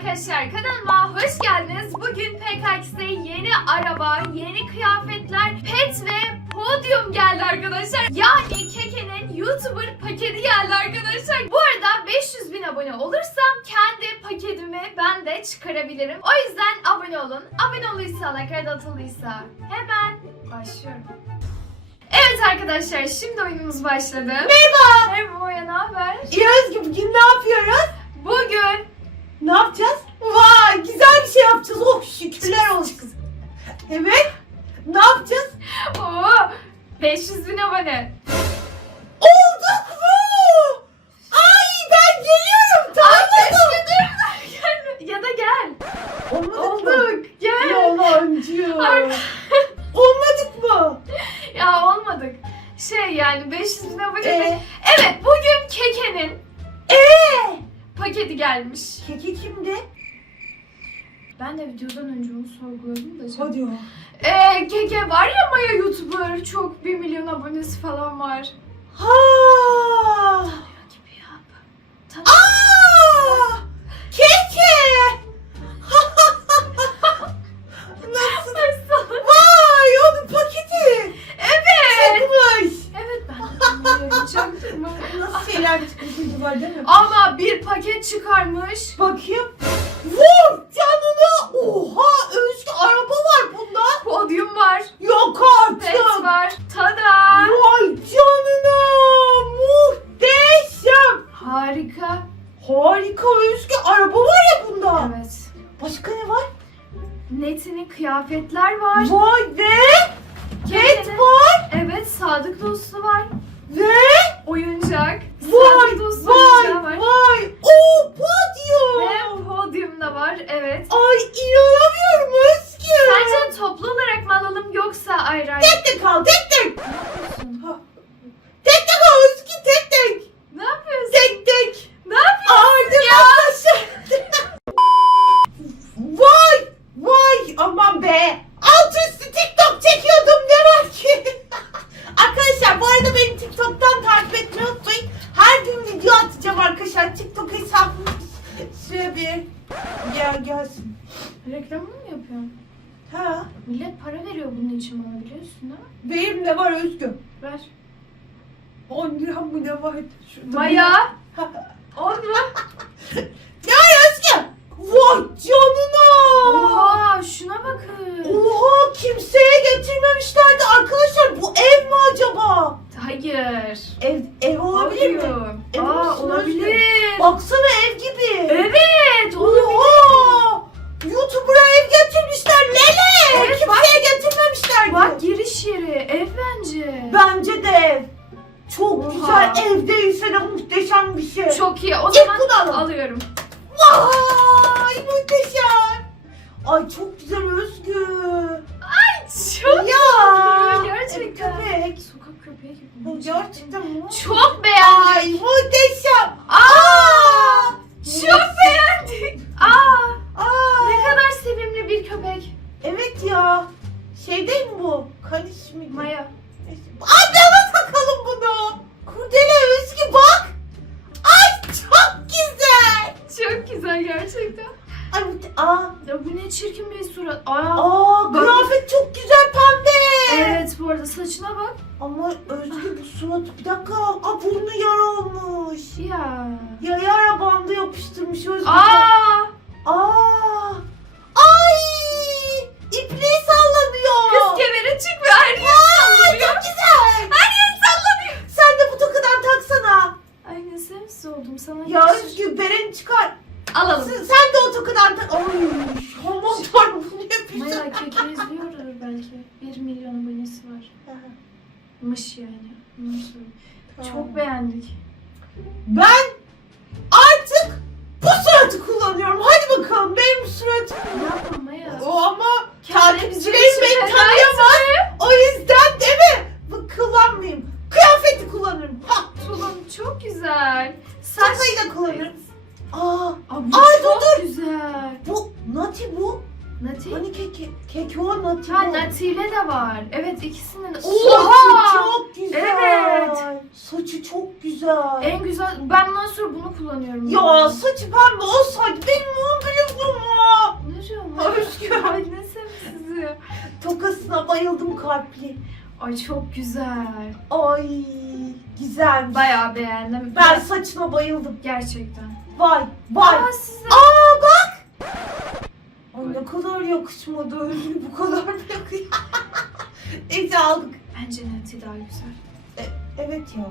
arkadaşlar kanalıma hoş geldiniz. Bugün PKX'de yeni araba, yeni kıyafetler, pet ve podyum geldi arkadaşlar. Yani Keke'nin YouTuber paketi geldi arkadaşlar. Bu arada 500 bin abone olursam kendi paketimi ben de çıkarabilirim. O yüzden abone olun. Abone olduysa, like atılıysa hemen başlıyorum. Evet arkadaşlar şimdi oyunumuz başladı. Merhaba. Merhaba Oya ne haber? İyi Özgü bugün ne yapıyoruz? Bugün Ne yapacağız? Vay güzel bir şey yapacağız. Oh şükürler olsun. Evet. Ne yapacağız? Oo, 500 bin abone. De videodan önce onu sorguladım da. canım. Hadi ya. Ee, Keke var ya Maya YouTuber. Çok 1 milyon abonesi falan var. Ha. Gibi yap. Aa! Nasıl? Vay onun paketi. Evet. Çıkmış. Evet ben de bilmiyorum. Çaktırma. Nasıl şeyler çıkmış var değil mi? Ama bir paket çıkarmış. Bakayım. Vur canına. Oha Özgü araba var bunda. Podyum var. Yok artık. Pet var. Tada. Vay canına. Muhteşem. Harika. Harika Özgü araba var ya bunda. Evet. Başka ne var? Netinin kıyafetler var. Vay ve pet Keke'nin- var. Evet sadık dostu var. Ve Oyuncak. vay sadık dostu vay oyuncağı var. vay. O podyum. Ve podyum da var. Evet. Ay inanamıyorum Özgü. Sence toplu olarak mı alalım yoksa ayrı ayrı? Tek tek al tek tek. Ne yapıyorsun? Ha. Tek tek al Özgü tek tek. Ne yapıyorsun? Tek tek. Ne yapıyorsun? Ağırdım arkadaşlar. vay vay aman be. Alt üstü TikTok çekiyordum ne var ki? arkadaşlar bu arada beni TikTok'tan takip etmeyi unutmayın. Her gün video atacağım arkadaşlar. TikTok hesabım şöyle bir gel gelsin. Reklamını mı yapıyorsun? Ha Millet para veriyor bunun için bana biliyorsun değil mi? Benim de var Özgü. Ver. 10 lira mı ne var? Şurada Maya. bir- Oldu. ne var Özgü? Vay canına. Oha şuna bakın. Oha kimseye getirmemişlerdi arkadaşlar. Bu ev mi acaba? Hayır. Ev, ev olabilir mi? Ev Aa olsun olabilir. Baksana ev gibi. Evet olabilir. Ay bu- aa, Ya bu ne çirkin bir surat. Aa. aa kıyafet çok güzel pembe. Evet bu arada saçına bak. Ama Özgü bu surat bir dakika. Aa burnu yara olmuş. Ya. Ya yara bandı yapıştırmış Özgü. Aa! Aa. Ay. İpliği sallanıyor. Kız kemere çıkmıyor. Her yer Ay sallanıyor. çok güzel. Her yer sallanıyor. Sen de bu tokadan taksana. Ay ne sevimsiz oldum sana. Ya yakışır. Özgü bereni çıkar. Alalım. Sen, sen de o tokadan tak. Ay aman tanrım bu ne Maya keke izliyordur belki. 1 milyon abonesi var. Mış yani. Bunu söyleyeyim. Çok beğendik. Ben artık bu suratı kullanıyorum. Hadi bakalım Gerçekten. Vay vay. Aa siz de... Aa bak. Ay ne kadar yakışmadı Özgür bu kadar mı yakıyor? Neyse aldık. Bence Nati daha güzel. Evet ya.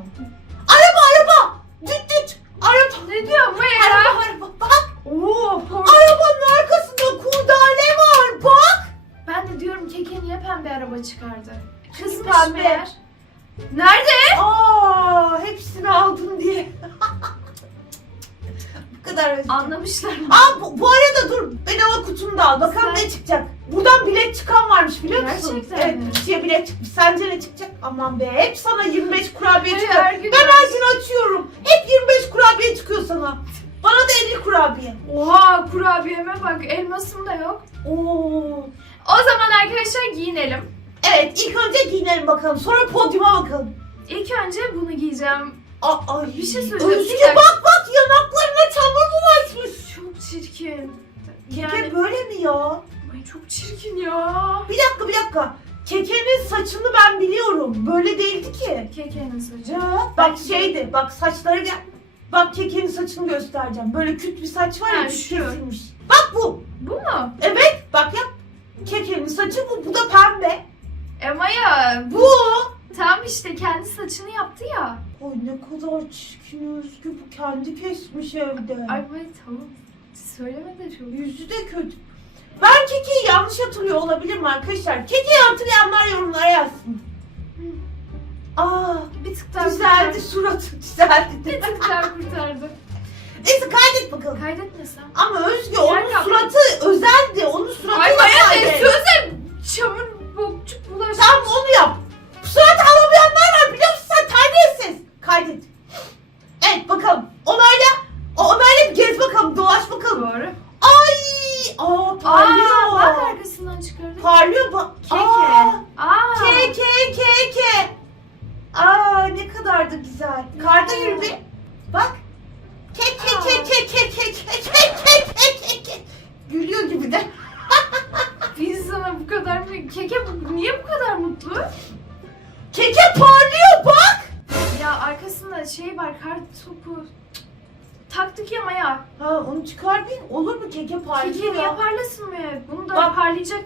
Araba araba. Düt düt. Araba. Ne diyor bu ya? Araba araba. Bak. Oo, por- Arabanın arkasında kurdale var. Bak. Ben de diyorum keke niye pembe araba çıkardı? Kızmış pembe. meğer. Mı? Aa bu, bu arada dur. Ben hava kutumu da al. Bakalım Sen- ne çıkacak. Buradan bilet çıkan varmış biliyor musun? Gerçekten evet, mi? kutuya bilet çıkmış. Sence ne çıkacak? Aman be. Hep sana 25 kurabiye çıkıyor. her gün ben her gün açıyorum. Hep 25 kurabiye çıkıyor sana. Bana da 50 kurabiye. Oha kurabiyeme bak elmasım da yok. Oo. O zaman arkadaşlar giyinelim. Evet ilk önce giyinelim bakalım. Sonra podyuma bakalım. İlk önce bunu giyeceğim. Aa, ay. Bir şey söyleyeceğim. Bir Özgü dakika. bak bak yanaklarına çamur bulaşmış. Çok çirkin. Keke Yani böyle mi ya? ay çok çirkin ya. Bir dakika bir dakika. Keke'nin saçını ben biliyorum. Böyle değildi ki. Kekenin saçı. Ya, bak şeydi, bak saçları gel. Bak kekenin saçını göstereceğim. Böyle küt bir saç var ya, Ha, küt şu. kesilmiş. Bak bu. Bu mu? Evet, bak yap. Kekenin saçı bu, bu da pembe. Ama ya bu Bu. tam işte kendi saçını yaptı ya. Ay ne kadar çirkin Özgü, bu kendi kesmiş evde. Ay ben tamam. Söyleme de çok. Yüzü de kötü. Ben kekeyi yanlış hatırlıyor olabilirim arkadaşlar. Kekeyi hatırlayanlar yorumlara yazsın. Aa, Bir tık daha güzeldi kurtardı. suratı, güzeldi. Bir tık daha kurtardı. Neyse kaydet bakalım. Kaydetmesem. Ama Özgü onun Yer kaplı. suratı özeldi. Onun suratı Ay kaydet. ne söze çamur bokçuk bulaşmış. Tamam onu yap. Surat alamayanlar var biliyor musun sen terbiyesiz. Kaydet. parlıyor bak. Keke. Aa, Aa. Keke keke. Aa ne kadar da güzel. Karda yürü be. Bak. Keke keke keke keke keke keke keke. Gülüyor gibi de. Biz sana bu kadar mı? Keke bu- niye bu kadar mutlu? Keke parlıyor bak. Ya arkasında şey var kar topu. Taktık ya Maya. Ha onu çıkartayım. Olur mu keke parlıyor? Keke niye parlasın mı? Bunu da Bak, parlayacak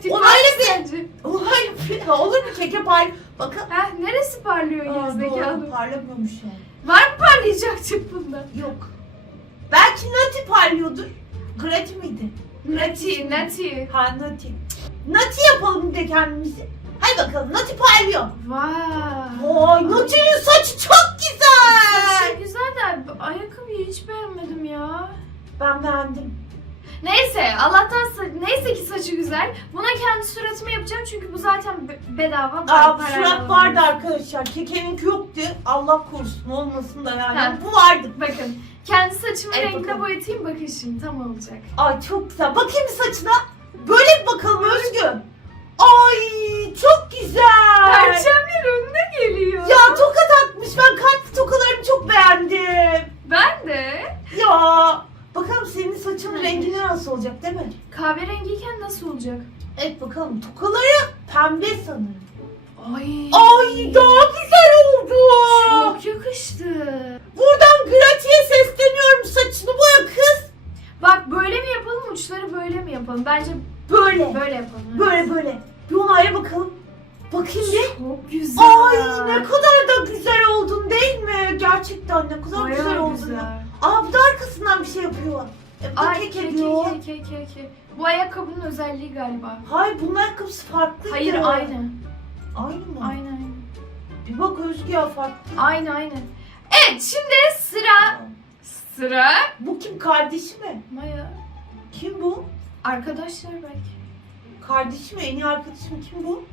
sence. Olay ha, olur mu keke parlıyor? Bakın. Heh, neresi parlıyor gerizekalı? doğru, parlamıyormuş yani. Var mı parlayacak bunda? Yok. Belki Nati parlıyordur. Grati miydi? Nati, Nati. Ha Nati. Nati yapalım bir de kendimizi. Hadi bakalım Nati parlıyor. Vay. Vay Nati'nin saçı çok güzel. Güzel ayakkabıyı hiç beğenmedim ya. Ben beğendim. Neyse Allah'tan sa- neyse ki saçı güzel. Buna kendi suratımı yapacağım çünkü bu zaten be- bedava. Aa, bu surat alamıyorum. vardı arkadaşlar. Kekeninki yoktu. Allah korusun olmasın da yani. Ha. Bu vardı. Bakın kendi saçımın Evet, rengine bakalım. boyatayım bakın şimdi tam olacak. Ay çok güzel. Bakayım bir saçına. Böyle bir bakalım Özgü. Ay çok güzel. Perçemler önüne geliyor. Ya toka takmış. Ben kalpli tokalarımı çok beğendim. Ben de Ya. Bakalım senin saçının Hı. rengi nasıl olacak değil mi? kahverengiyken nasıl olacak? Evet bakalım. Tokaları pembe sanırım. Ay. Ay daha güzel oldu. Çok yakıştı. Buradan Grati'ye sesleniyorum. Saçını boya kız. Bak böyle mi yapalım uçları böyle mi yapalım? Bence Böyle. böyle yapalım. Böyle böyle. Bir onaya bakalım. Bakayım bir. Çok güzel. Ay ne kadar da güzel oldun değil mi? Gerçekten ne kadar Bayağı güzel oldun. güzel. ya. Aa bu da arkasından bir şey yapıyor. E, Ay kek ke ke ediyor. ke ke ke ke. Bu ayakkabının özelliği galiba. Hayır bunun ayakkabısı farklı. Hayır aynı. Aynı mı? Aynı aynı. Bir bak Özgü ya farklı. Aynı aynı. Evet şimdi sıra sıra Bu kim kardeşi mi? Maya. Kim bu? Arkadaşlar belki. Kardeşi mi? En iyi arkadaşım kim bu?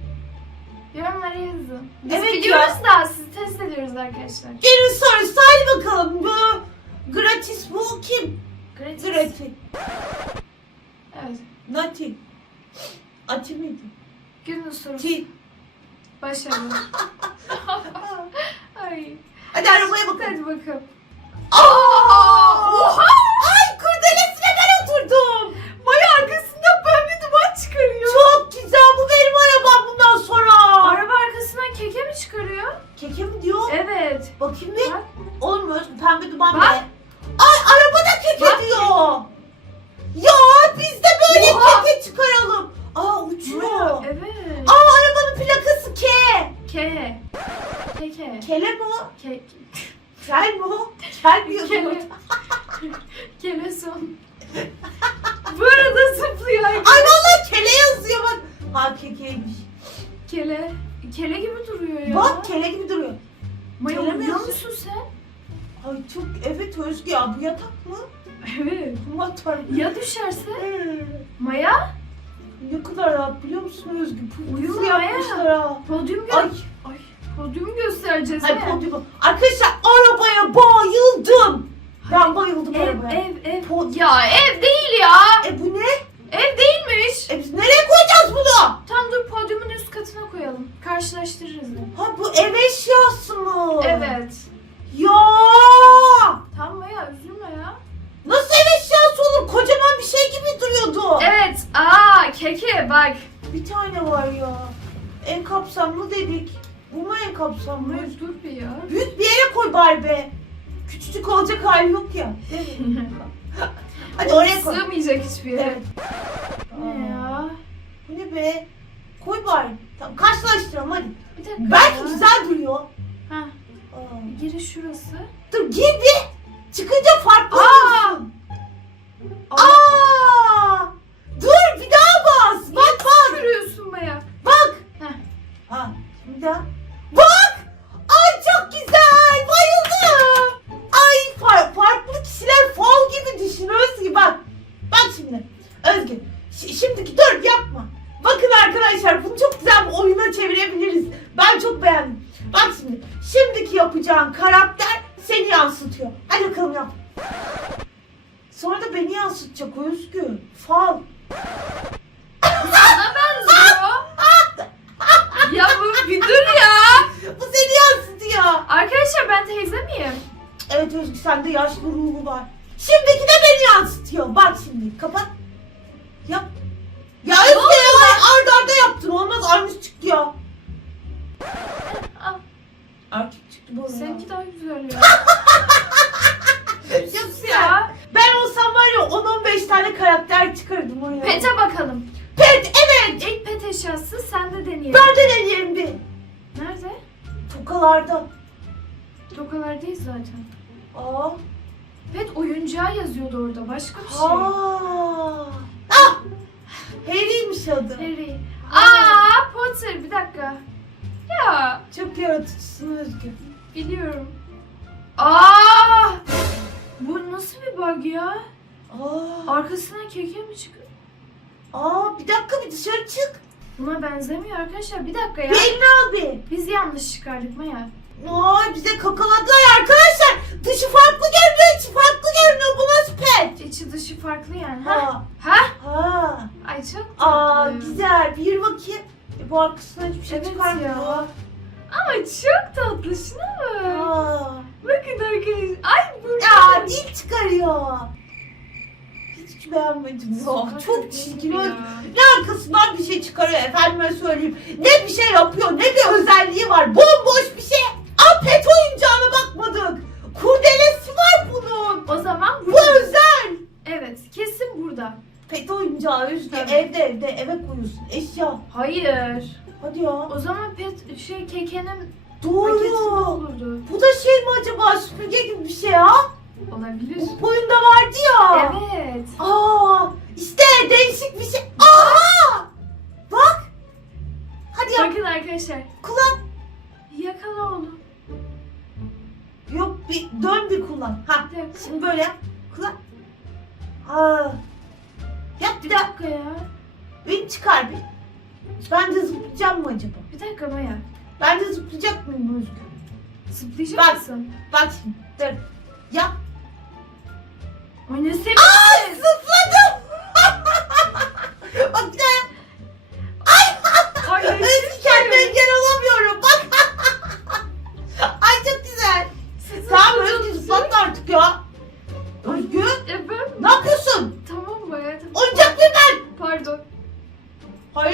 Yorumlara yazın. Biz Evet biliyoruz da sizi test ediyoruz arkadaşlar. Gelin sorusu hadi bakalım. Bu gratis bu kim? Gratis. Grati. Evet. Nati. Ati miydi? Günün sorusu. Ti. Başarılı. Ay. Hadi arabaya bakalım. Hadi bakalım. Aa! Oha! Keke mi diyor? Evet. Bakayım bir. Bak. Olmuyor. Pembe duman Bak. Ay araba da keke Bak. diyor. Ya biz de böyle Oha. keke çıkaralım. Aa uçuyor. Evet. Aa arabanın plakası K. K. Keke. Kele mi o? Ke Kel mi o? Kel mi Kele. Kele son. Bu arada zıplıyor. Ay vallahi kele yazıyor bak. Ha kekeymiş. Kele. Kele gibi duruyor ya. Bak kele gibi duruyor. Maya kele mi uyuyor yazıyor? musun sen? Ay çok evet Özgü ya bu yatak mı? Evet. Matar? Ya düşerse? Maya? Ne kadar rahat biliyor musun Özgü? Uyuma Puflu ya. yapmışlar ha. Podyum gö Ay, Ay. Podyum göstereceğiz ay podyumu. Arkadaşlar arabaya bayıldım. Ben bayıldım Ev, arabaya. ev, ev. Po- Ya ev değil ya. E bu ne? Ev değilmiş. E biz nereye koyacağız bunu? Tam dur podyumun üst katına koyalım. Karşılaştırırız da. Ha bu ev eşyası mı? Evet. Ya Tamam Maya üzülme ya. nasıl ev eşyası olur? Kocaman bir şey gibi duruyordu. Evet. Aa keke bak. Bir tane var ya. En kapsamlı dedik. Bu mu en kapsamlı? Maya dur bir ya. Büyük bir yere koy bari be. Küçücük olacak hali yok ya. Hadi oraya koy. Sığmayacak hiçbir yere. Evet. Ne ya? Bu ne be? Koy bari. Tamam karşılaştıralım hadi. Bir dakika Belki ya. güzel duruyor. Ha, Aa. giriş şurası. Dur gir bir. Çıkınca farklı Aa! olursun. Aa! Dur bir daha bas. Bak bak. Görüyorsun Maya. Bak. Heh. Ha, bir daha. Bak. Ay çok güzel. Bayıldım. Ay far- farklı kişiler gibi düşün Özgü bak. Bak şimdi. Özgü. şi- şimdiki dur yapma. Bakın arkadaşlar bunu çok güzel bir oyuna çevirebiliriz. Ben çok beğendim. Bak şimdi. Şimdiki yapacağın karakter seni yansıtıyor. Hadi bakalım yap. Sonra da beni yansıtacak Özgü. Fal. Sana benziyor. ya bu bir dur ya. Bu seni yansıtıyor. Arkadaşlar ben teyze miyim? Evet Özgü sende yaşlı ruhu var. Şimdiki de beni yansıtıyor. Bak şimdi kapat. Yap. Ya Özgü ya arda arda yaptın. Olmaz aynısı çıktı ya. Al. Erkek çıktı bu arada. Seninki daha güzel ya. Güzel. ya. Ben olsam var ya 10-15 tane karakter çıkardım oraya. Pete bakalım. Pet evet. İlk pet eşyası sen de deneyelim. Ben de deneyelim bir. Nerede? Tokalarda. Tokalardayız zaten. Aa. Pet oyuncağı yazıyordu orada. Başka bir şey. Aa. Ah. Harry'miş adı. Harry. Aa Potter bir dakika. Ya Çok yaratıcısın Özgü. biliyorum. Aa! Bu nasıl bir bug ya? Aa. Arkasına keke mi çıkıyor? Aa bir dakika bir dışarı çık. Buna benzemiyor arkadaşlar. Bir dakika ya. Belli abi. Biz yanlış çıkardık Maya. Ay bize kakaladılar arkadaşlar. Dışı farklı görünüyor, içi farklı görünüyor. Bu nasıl pet? İçi dışı farklı yani. Ha? Ha. Ha? Ha. Ay çok Aa tatlı. güzel. Bir bakayım. E, bu arkasına hiçbir şey Evet çıkarmıyor. ya. Ama çok tatlı. Şuna bak. Aa. Bakın arkadaşlar. Ay burada. Ya dil çıkarıyor. Hiç beğenmedim. ya. Çok çirkin. ya. Ne arkasından bir şey çıkarıyor efendime söyleyeyim. Ne bir şey yapıyor ne bir özelliği var. Bomboş bir şey. Pet oyuncağına bakmadık. Kurdelesi var bunun. O zaman Bu özel. Evet kesin burada. Pet oyuncağı Özge Tabii. evde evde eve koyuyorsun. Eşya. Hayır. Hadi ya. O zaman pet şey kekenin paketinde Doğru. olurdu. Bu da şey mi acaba süpürge gibi bir şey ya? Olabilir. Bu oyunda vardı ya. Evet. Aa, işte değişik bir şey. Aa! Bak. Hadi yap. Bakın arkadaşlar. Kullan. Yakala oğlum. Yok bir dön bir kullan. Ha. Şimdi böyle yap. Kullan. Aa. Yap bir Bir daha. dakika ya. Beni çıkar bir. Ben de zıplayacağım mı acaba? Bir dakika Maya. Ben de zıplayacak mıyım Özgür? Zıplayacak Bak. mısın? Bak şimdi. Dur. Yap. Ay ne sevinçli. Aa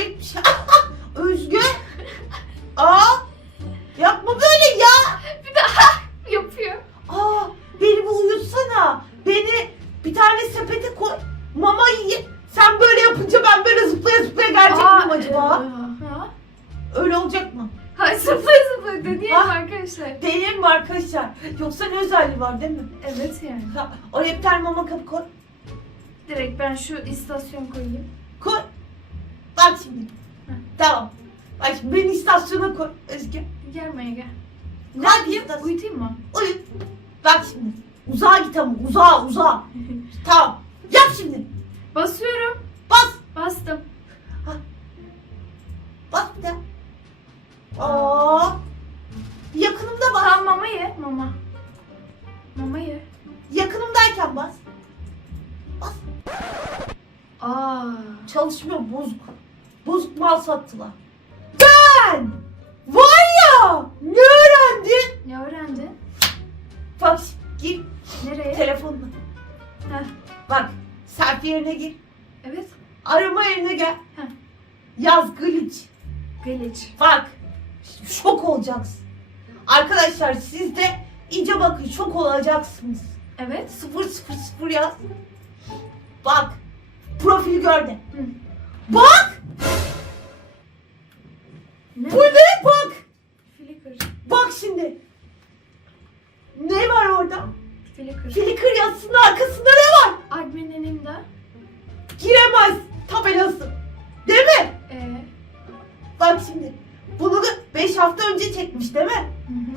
garip bir şey. Özgür. Aa. Yapma böyle ya. Bir daha yapıyor. Aa. Beni bir uyutsana. Beni bir tane sepete koy. Mama ye. Sen böyle yapınca ben böyle zıplaya zıplaya gelecek Aa, miyim acaba? E, e, ha? Öyle olacak mı? Hayır zıplaya zıplaya deneyelim Ah. arkadaşlar. Deneyelim mi arkadaşlar? Yoksa ne özelliği var değil mi? Evet yani. Ha, Oraya bir tane mama kapı koy. Direkt ben şu istasyon koyayım. Aa. Yakınımda bas. Tamam mama ye. Mama. Mama ye. Yakınımdayken bas. Bas. Aa. Çalışmıyor bozuk. Bozuk mal sattılar. Ben var ya ne öğrendin? Ne öğrendin? Bak gir Nereye? telefonla. Heh. Bak selfie yerine gir. Şok olacaksınız. Evet. 000 yaz. Bak profil gör de. Hı. Bak Ne? bu ne bak. Flickr. Bak şimdi. Ne var orada? Flickr. Flickr yazısının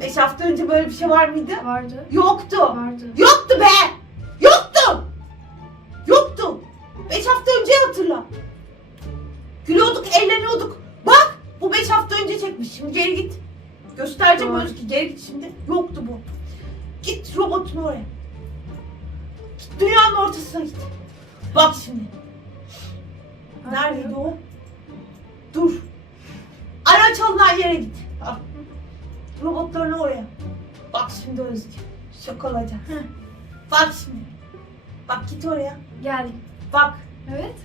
5 hafta önce böyle bir şey var mıydı? Vardı. Yoktu. Vardı. Yoktu be. Yoktu. Yoktu. 5 hafta önce hatırla. Gülüyorduk, eğleniyorduk. Bak bu 5 hafta önce çekmiş. Şimdi geri git. Göstereceğim Doğru. Özgü. Geri git şimdi. Yoktu bu. Git robotun oraya. Git dünyanın ortasına git. Bak şimdi. Neredeydi o? Dur. Araç alınan yere git. Al. Robotlarını oraya. Bak şimdi Özgü. Şok olacak. Hı. Bak şimdi. Bak git oraya. Geldim. Bak. Evet.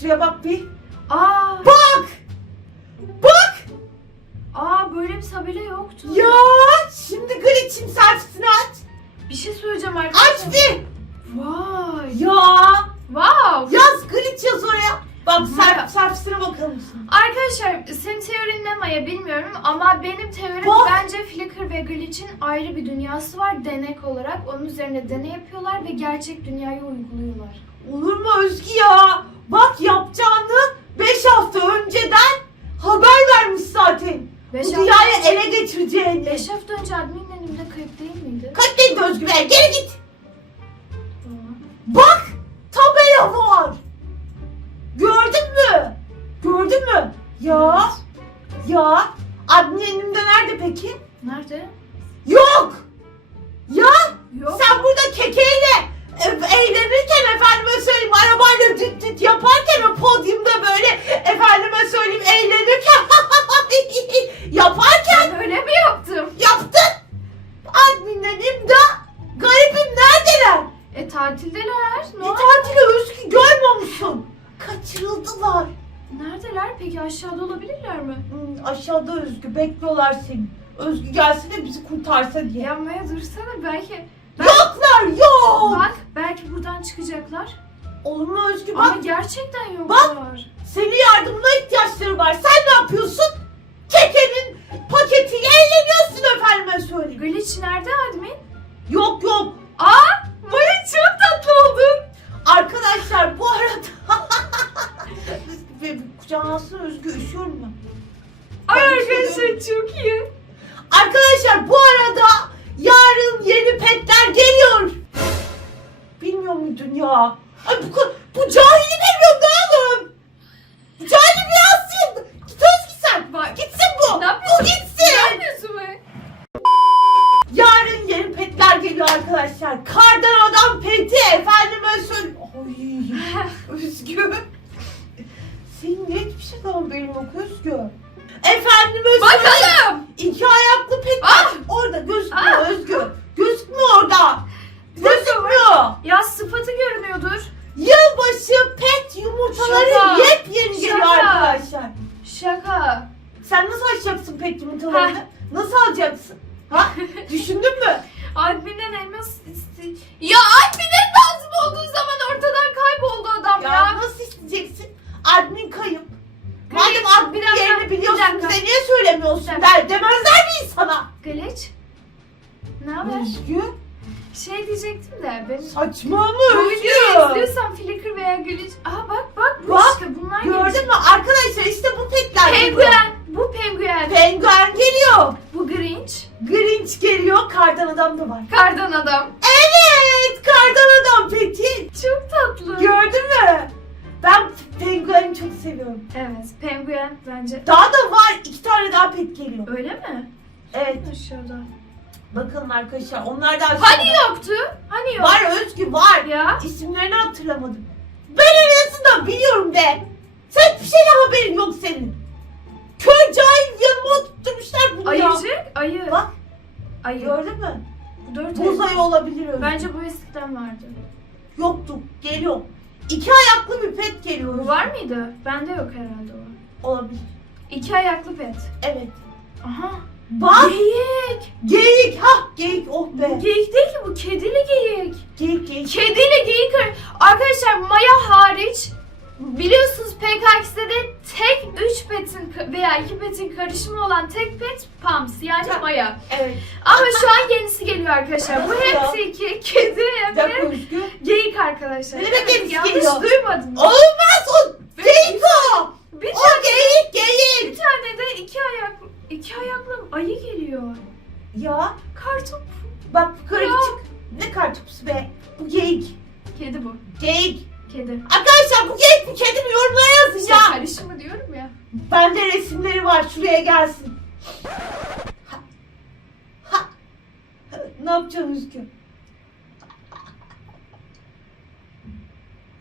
Şuraya bak bir. Aa. Bak. Bak. Aa böyle bir tabela yoktu. Ya. Şimdi glitch'in selfiesini aç. Bir şey söyleyeceğim arkadaşlar. Aç bir. Vay. Ya. Wow. Yaz glitch yaz oraya. Bak self, selfiesine bakalım şimdi. Arkadaşlar senin teorin ne Maya bilmiyorum ama benim teorim Bak. bence Flickr ve Glitch'in ayrı bir dünyası var denek olarak. Onun üzerine deney yapıyorlar ve gerçek dünyayı uyguluyorlar. Olur mu Özgü ya? Bak yapacağını 5 hafta önceden haber vermiş zaten. Beş Bu hafta dünyayı önce- ele geçireceğini. 5 hafta önce adminin elimde kayıp değil miydi? Kaç değil Özgü be geri git. Ya admin nerede peki? Nerede? Aşağıda olabilirler mi? Hmm, aşağıda Özgü bekliyorlar seni. Özgü gelsin de bizi kurtarsa diye. Yanmaya dursana belki. Ben- Yoklar yok. Bak belki buradan çıkacaklar. Olur mu Özgü Ama bak gerçekten Bak. yoklar. senin yardımına ihtiyaçları var. Sen ne yapıyorsun? Kekenin paketiyle eğleniyorsun efendime söyleyeyim. Glitch nerede admin? Yok yok. Aa! Maya çok tatlı oldun. Arkadaşlar bu arada Özgü bir kucağına alsana Özgü üşüyorum ben. Ay arkadaşlar çok iyi. Arkadaşlar bu arada yarın yeni petler geliyor. Bilmiyor muydun ya? Ay bu, bu cahili saçma mı Bu Özgü? videoyu izliyorsan Flickr veya Glitch. Aa bak bak bu Bak, işte bunlar. Gördün mü arkadaşlar işte bu petler geliyor. Penguen. Bu penguen. Penguen geliyor. Bu Grinch. Grinch geliyor. Kardan adam da var. Kardan adam. Evet kardan adam peki. Çok tatlı. Gördün mü? Ben pengueni çok seviyorum. Evet penguen bence. Daha da var. iki tane daha pet geliyor. Öyle mi? Evet. Aşağıda. Bakın arkadaşlar onlar da Hani yoktu? Hani yok? Var Özgü var. Ya. İsimlerini hatırlamadım. Ben en azından biliyorum de. Sen bir şeyle haberin yok senin. Kör cahil yanıma oturtmuşlar bunu ya. Ayıcık. Ayı. Bak Ayı. gördün mü? Bu dört Buz ayı. ayı olabilir Özgü. Bence bu eskiden vardı. Yoktu. Geliyor. İki ayaklı bir pet geliyor. Bu var mıydı? Bende yok herhalde o. Olabilir. İki ayaklı pet. Evet. Aha. Bak. Geyik. Geyik. Ha geyik. Oh be. geyik değil ki bu kedili geyik. Geyik geyik. Kediyle geyik ar- Arkadaşlar Maya hariç biliyorsunuz PKX'de de tek 3 petin veya 2 petin karışımı olan tek pet Pams yani Ha. Maya. Evet. Ama şu an yenisi geliyor arkadaşlar. Bu ya? hepsi iki kedi Bir Özgü. geyik arkadaşlar. Ne demek yenisi yanlış geliyor? duymadınız. Olmaz o. Geyik o. Bir O tane, geyik bir geyik. tane de iki ayak iki ayaklı ayı geliyor. Ya. Kartop. Bak yukarı çık. Ne kartopusu be? Bu geyik. Kedi bu. Geyik. Kedi. Arkadaşlar bu geyik mi kedi mi yorumlara yazın İşte ya. karışımı diyorum ya. Bende resimleri var şuraya gelsin. Ha. Ha. Ne yapacaksın Özgür?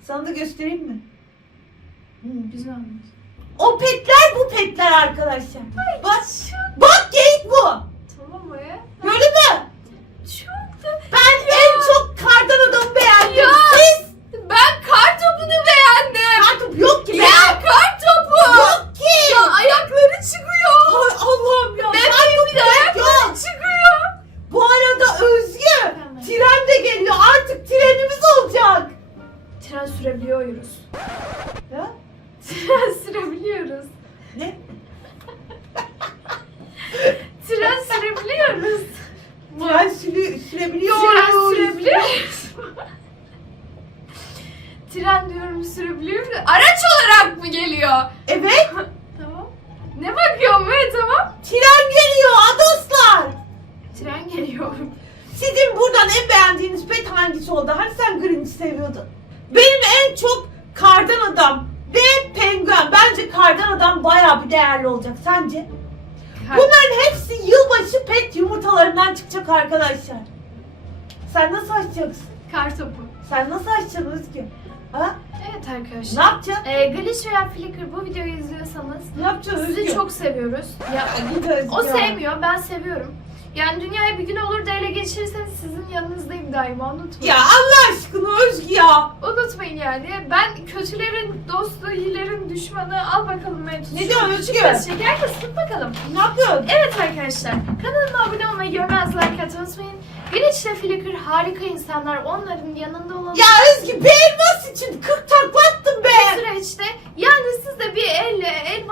Sana da göstereyim mi? Hmm. Güzelmiş. O petler bu petler arkadaşlar. Bak, Çok bak geyik bu. tamam Maya. Gördün mü? Bunların hepsi yılbaşı pet yumurtalarından çıkacak arkadaşlar. Sen nasıl açacaksın? Kar topu. Sen nasıl açacaksın Özgür? Ha? Evet Ne arkadaşlar. yapacaksın? Ee, Glitch veya Flickr bu videoyu izliyorsanız Ne yapacaksın sizi Özgür? çok seviyoruz. Ya, Git Özgür. o sevmiyor, ben seviyorum. Yani dünyaya bir gün olur da ele geçirirseniz sizin yanınızdayım daima unutmayın. Ya Allah aşkına Özgü ya. Unutmayın yani. Ben kötülerin dostu, iyilerin düşmanı. Al bakalım Mevcut. Ne diyorsun Özgür? Şeker kısıt bakalım. Ne yapıyorsun? Evet arkadaşlar. Kanalıma abone olmayı, görmez like atmayı unutmayın. Glitch ile Flickr harika insanlar. Onların yanında olan Ya Özgü bir elmas için 40 takla attım bu be. süreçte yani siz de bir elle el